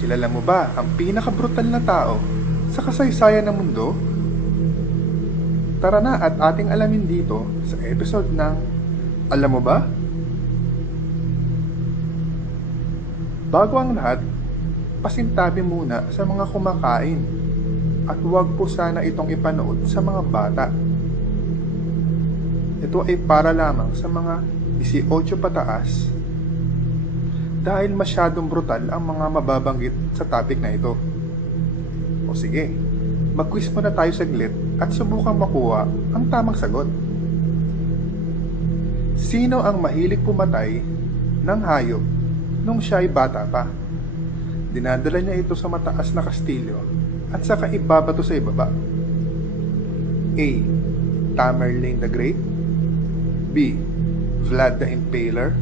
Kilala mo ba ang pinakabrutal na tao sa kasaysayan ng mundo? Tara na at ating alamin dito sa episode ng Alam Mo Ba? Bago ang lahat, pasintabi muna sa mga kumakain at huwag po sana itong ipanood sa mga bata. Ito ay para lamang sa mga 18 pataas dahil masyadong brutal ang mga mababanggit sa topic na ito. O sige, mag-quiz muna tayo saglit at subukang makuha ang tamang sagot. Sino ang mahilig pumatay ng hayop nung siya ay bata pa? Dinadala niya ito sa mataas na kastilyo at saka ibabato sa ibaba. A. Tamerlane the Great, B. Vlad the Impaler,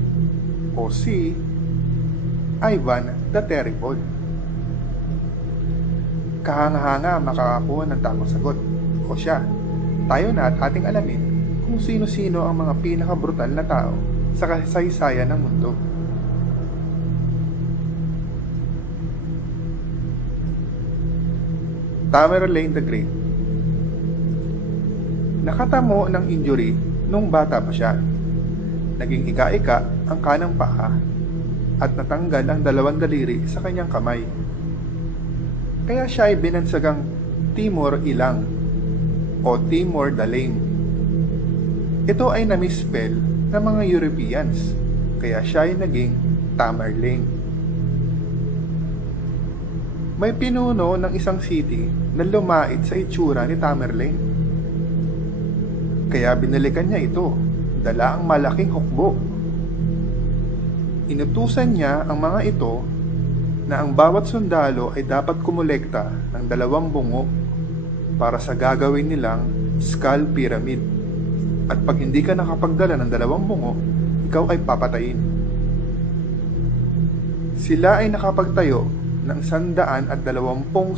o C. Ivan the Terrible. Kahanga-hanga makakakuha ng tamang sagot. O siya, tayo na at ating alamin kung sino-sino ang mga pinakabrutal na tao sa kasaysayan ng mundo. Tamerlane the Great. Nakatamo ng injury nung bata pa siya. Naging ika-ika ang kanang paa at natanggal ang dalawang daliri sa kanyang kamay. Kaya siya ay binansagang Timur Ilang o Timur the Lame. Ito ay na-misspell ng mga Europeans, kaya siya ay naging Tamerlane. May pinuno ng isang city na lumait sa itsura ni Tamerlane. Kaya binalikan niya ito, dala ang malaking hukbo. Inutusan niya ang mga ito na ang bawat sundalo ay dapat kumolekta ng 2 bungo para sa gagawin nilang skull pyramid. At pag hindi ka nakapagdala ng 2 bungo, ikaw ay papatayin. Sila ay nakapagtayo ng 120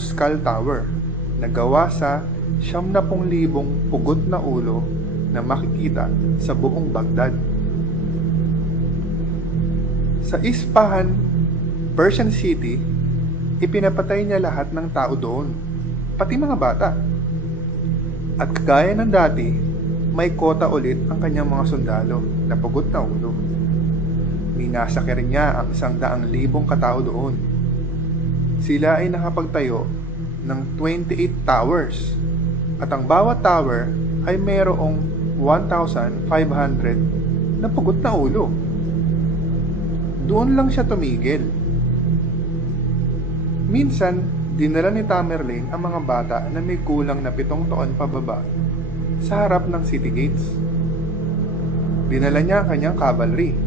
skull tower na gawa sa 70,000 pugot na ulo na makikita sa buong Baghdad. Sa Isfahan, Persian City, ipinapatay niya lahat ng tao doon, pati mga bata. At kagaya ng dati, may kota ulit ang kanyang mga sundalo na pugot na ulo. Minasakir niya ang 100,000 katao doon. Sila ay nakapagtayo ng 28 towers at ang bawat tower ay mayroong 1,500 na pugot na ulo. Doon lang siya tumigil. Minsan, dinala ni Tamerlane ang mga bata na may kulang na 7 taon pababa sa harap ng city gates. Dinala niya ang kanyang cavalry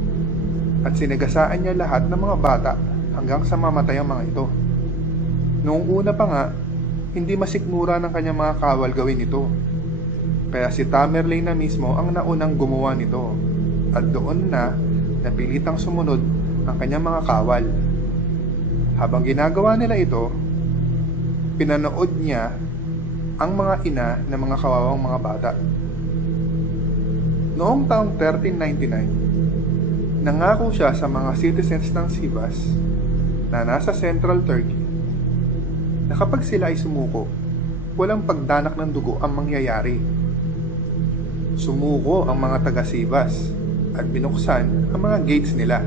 at sinagasaan niya lahat ng mga bata hanggang sa mamatay ang mga ito. Noong una pa nga, hindi masikmura ng kanyang mga kawal gawin ito. Kaya si Tamerlane na mismo ang naunang gumawa nito at doon na napilitang sumunod ang kanyang mga kawal. Habang ginagawa nila ito, pinanood niya ang mga ina ng mga kawawang mga bata. Noong taong 1399, nangako siya sa mga citizens ng Sivas na nasa Central Turkey na kapag sila ay sumuko, walang pagdanak ng dugo ang mangyayari. Sumuko ang mga taga-Sivas at binuksan ang mga gates nila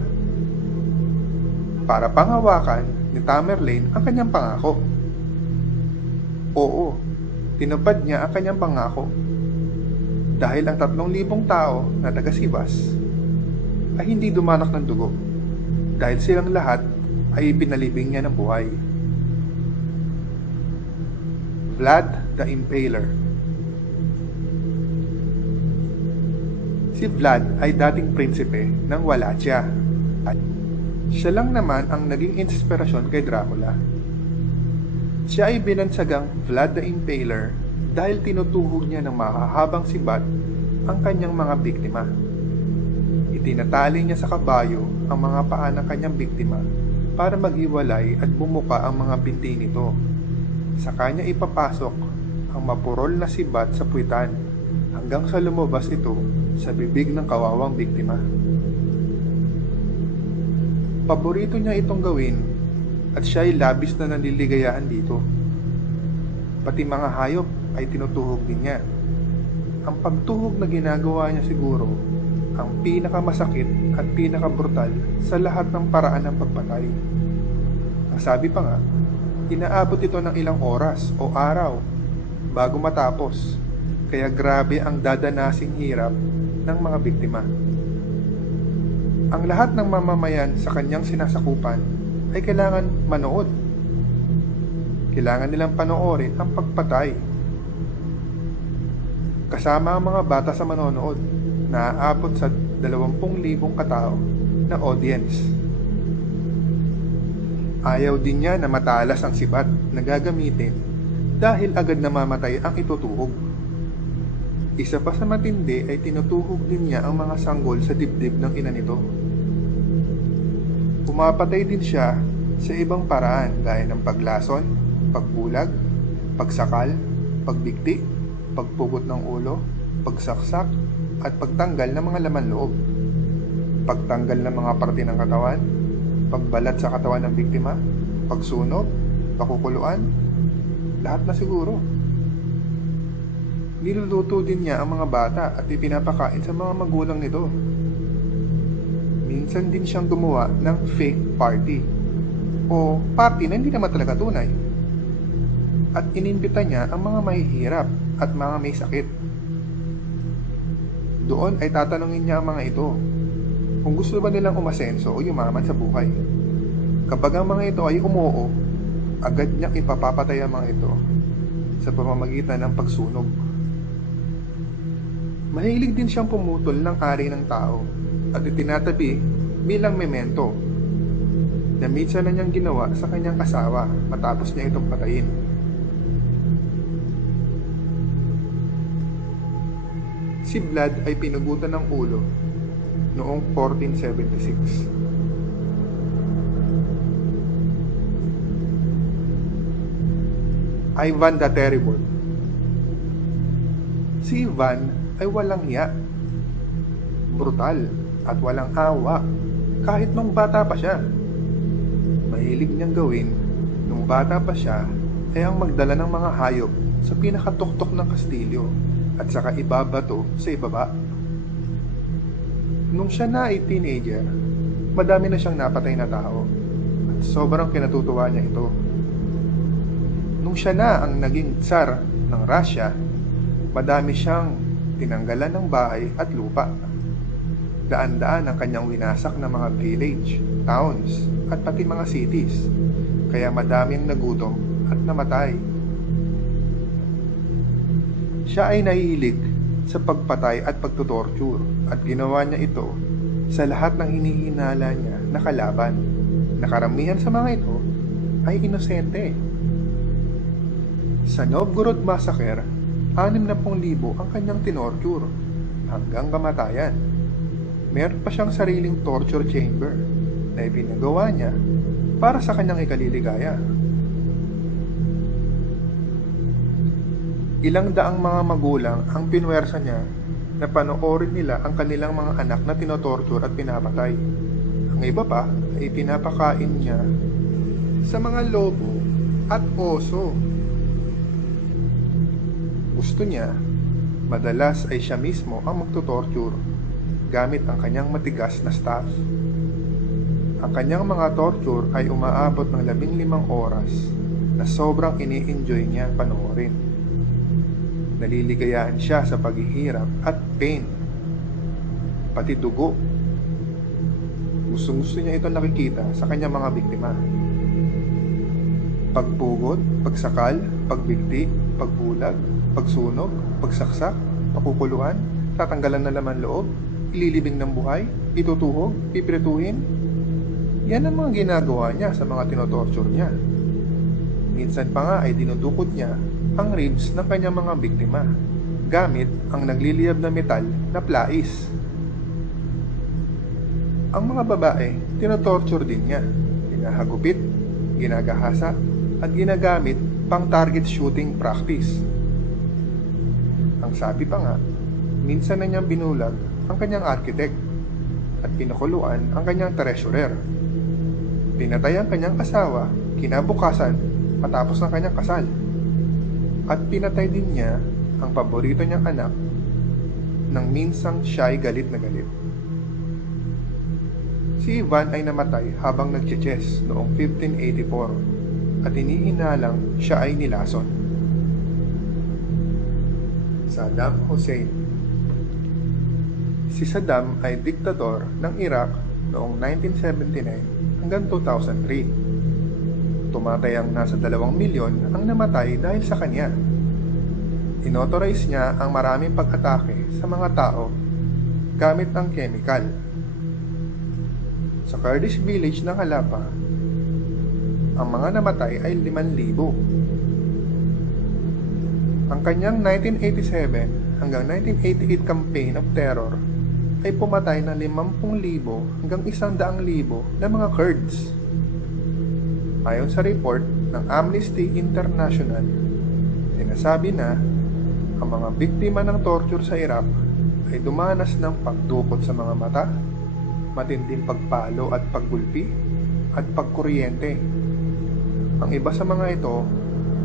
para panghawakan ni Tamerlane ang kanyang pangako. Oo, tinupad niya ang kanyang pangako dahil ang 3,000 tao na taga-Sivas ay hindi dumanak ng dugo dahil silang lahat ay ipinalibing niya ng buhay. Vlad the Impaler. Si Vlad ay dating prinsipe ng Wallachia. Siya lang naman ang naging inspirasyon kay Dracula. Siya ay binansagang Vlad the Impaler dahil tinutuhog niya ng mahahabang sibat ang kanyang mga biktima. Itinatali niya sa kabayo ang mga paa ng kanyang biktima para maghiwalay at bumuka ang mga binti nito. Sa kanya ipapasok ang mapurol na sibat sa puwitan hanggang sa lumabas ito sa bibig ng kawawang biktima. Paborito niya itong gawin at siya ay labis na naliligayahan dito. Pati mga hayop ay tinutuhog din niya. Ang pagtuhog na ginagawa niya siguro ang pinakamasakit at pinakabrutal sa lahat ng paraan ng pagpatay. Ang sabi pa nga, inaabot ito ng ilang oras o araw bago matapos, kaya grabe ang dadanasing hirap ng mga biktima. Ang lahat ng mamamayan sa kanyang sinasakupan ay kailangan manood. Kailangan nilang panoorin ang pagpatay. Kasama ang mga bata sa manonood na aabot sa 20,000 katao na audience. Ayaw din niya na matalas ang sibat na gagamitin dahil agad namamatay ang itutuhog. Isa pa sa matindi ay tinutuhog din niya ang mga sanggol sa dibdib ng ina nito. Pumapatay din siya sa ibang paraan gaya ng paglason, pagbulag, pagsakal, pagbigti, pagpugot ng ulo, pagsaksak, at pagtanggal ng mga laman loob. Pagtanggal ng mga parte ng katawan, pagbalat sa katawan ng biktima, pagsunog, pakukuluan, lahat na siguro. Niluluto din niya ang mga bata at ipinapakain sa mga magulang nito. Minsan din siyang gumawa ng fake party o party na hindi naman talaga tunay. At inimbita niya ang mga mahihirap at mga may sakit. Doon ay tatanungin niya ang mga ito kung gusto ba nilang umasenso o yumaman sa buhay. Kapag ang mga ito ay umuo, agad niyang ipapapatay ang mga ito sa pamamagitan ng pagsunog. Mahilig din siyang pumutol ng ari ng tao at itinatabi bilang memento na minsan na niyang ginawa sa kanyang asawa matapos niya itong patayin. Si Vlad ay pinugutan ng ulo noong 1476. Ivan the Terrible. Si Ivan ay walang hiya, brutal at walang awa kahit nung bata pa siya. Mahilig niyang gawin nung bata pa siya ay ang magdala ng mga hayop sa pinakatuktok ng kastilyo at saka ibabato sa ibaba. Nung siya na ay teenager, madami na siyang napatay na tao at sobrang kinatutuwa niya ito. Nung siya na ang naging tsar ng Russia, madami siyang tinanggalan ng bahay at lupa. Daan-daan ang kanyang winasak ng mga village, towns, at pati mga cities, kaya madaming nagutom at namatay. Siya ay nahilig sa pagpatay at pagtutorture at ginawa niya ito sa lahat ng hinihinala niya na kalaban, na karamihan sa mga ito ay inosente. Sa Novgorod Massacre, 60,000 ang kanyang tinorture hanggang kamatayan. Meron pa siyang sariling torture chamber na ipinagawa niya para sa kanyang ikaliligaya. Ilang daang mga magulang ang pinwersa niya na panoorin nila ang kanilang mga anak na tinotorture at pinapatay. Ang iba pa ay pinapakain niya sa mga lobo at oso. Gusto niya, madalas ay siya mismo ang magtutorture gamit ang kanyang matigas na staff. Ang kanyang mga torture ay umaabot ng 15 oras na sobrang ini-enjoy niya panoorin. Naliligayahan siya sa paghihirap at pain, pati dugo. Gusto niya ito nakikita sa kanyang mga biktima. Pagpugod, pagsakal, pagbigti, pagbulag, pagsunog, pagsaksak, pakukuluan, tatanggalan na laman loob, ililibing ng buhay, itutuhog, piprituhin. Yan ang mga ginagawa niya sa mga tinotorture niya. Minsan pa nga ay dinudukot niya ang ribs ng kanyang mga biktima gamit ang nagliliyab na metal na plais. Ang mga babae, tinotorture din niya, ginahagupit, ginagahasa, at ginagamit pang target shooting practice. Ang sabi pa nga, minsan na niyang binulag ang kanyang architect at pinakuluan ang kanyang treasurer. Pinatay ang kanyang asawa kinabukasan matapos ng kanyang kasal. At pinatay din niya ang paborito niyang anak nang minsang siya ay galit na galit. Si Ivan ay namatay habang nagche-chess noong 1584 at hinihinalang siya ay nilason. Saddam Hussein. Si Saddam ay diktador ng Iraq noong 1979 hanggang 2003. Tumatayang nasa 2 milyon ang namatay dahil sa kanya. Inauthorize niya ang maraming pag-atake sa mga tao gamit ng chemical. Sa Kurdish village ng Halapa, ang mga namatay ay 5,000. Ang kanyang 1987 hanggang 1988 campaign of terror ay pumatay ng 50,000 hanggang 100,000 na mga Kurds. Ayon sa report ng Amnesty International, sinasabi na ang mga biktima ng torture sa Iraq ay dumanas ng pagdukot sa mga mata, matinding pagpalo at paggulpi, at pagkuryente. Ang iba sa mga ito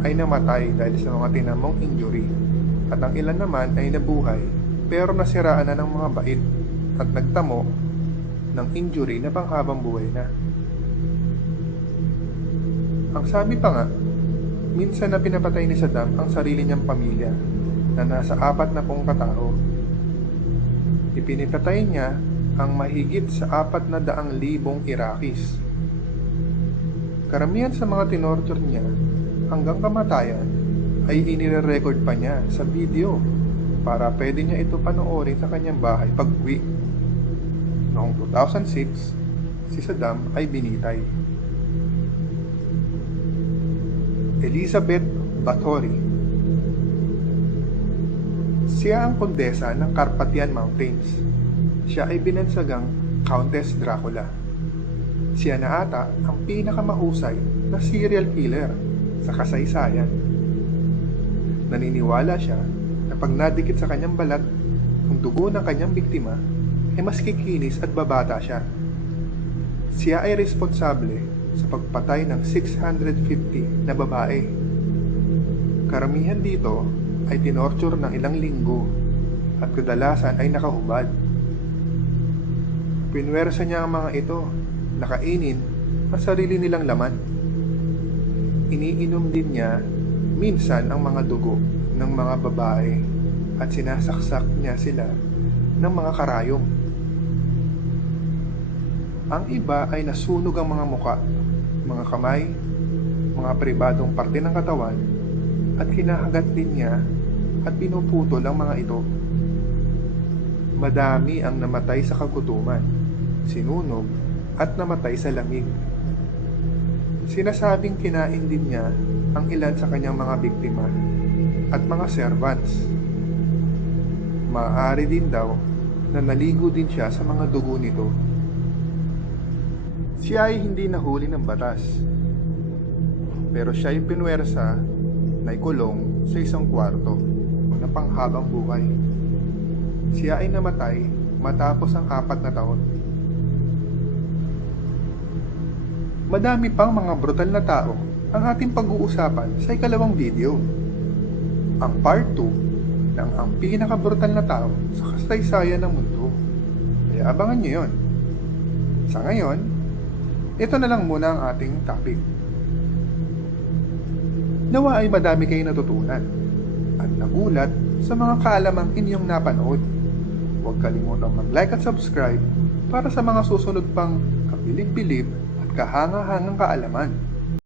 ay namatay dahil sa mga tinamong injury, at ang ilan naman ay nabuhay pero nasiraan na ng mga bait at nagtamo ng injury na panghabang buhay na. Ang sabi pa nga, minsan na pinapatay ni Saddam ang sarili niyang pamilya na nasa 40 katao. Ipinipatay niya ang mahigit sa 400,000 Iraqis. Karamihan sa mga tinorture niya hanggang kamatayan ay inire-record pa niya sa video para pwede niya ito panoorin sa kanyang bahay pag-uwi. Noong 2006, si Saddam ay binitay. Elizabeth Báthory. Siya ang kondesa ng Carpathian Mountains. Siya ay binansagang Countess Dracula. Siya na ata ang pinakamahusay na serial killer sa kasaysayan. Naniniwala siya na pag nadikit sa kanyang balat ang dugo ng kanyang biktima ay mas kikinis at babata siya. Siya ay responsable sa pagpatay ng 650 na babae. Karamihan dito ay tinorture ng ilang linggo at kadalasan ay nakahubad. Pinwersa niya ang mga ito na kainin ang sarili nilang laman. Iniinom din niya minsan ang mga dugo ng mga babae at sinasaksak niya sila ng mga karayom. Ang iba ay nasunog ang mga muka, mga kamay, mga pribadong parte ng katawan, at kinahagat din niya at pinuputol ang mga ito. Madami ang namatay sa kagutuman, sinunog, at namatay sa lamig. Sinasabing kinain din niya ang ilan sa kanyang mga biktima at mga servants. Maaari din daw na naligo din siya sa mga dugo nito. Siya ay hindi nahuli ng batas, pero siya ay pinwersa na ikulong sa isang kwarto na panghabang buhay. Siya ay namatay matapos ang 4 na taon. Madami pang mga brutal na tao ang ating pag-uusapan sa ikalawang video. Ang part 2 ng ang pinakabrutal na tao sa kasaysayan ng mundo. Kaya abangan nyo yun. Sa ngayon, ito na lang muna ang ating topic. Nawa ay madami kayong natutunan at nagulat sa mga kaalamang inyong napanood. Huwag kalimutang mag-like at subscribe para sa mga susunod pang kabilib-bilib at kahanga-hangang kaalaman.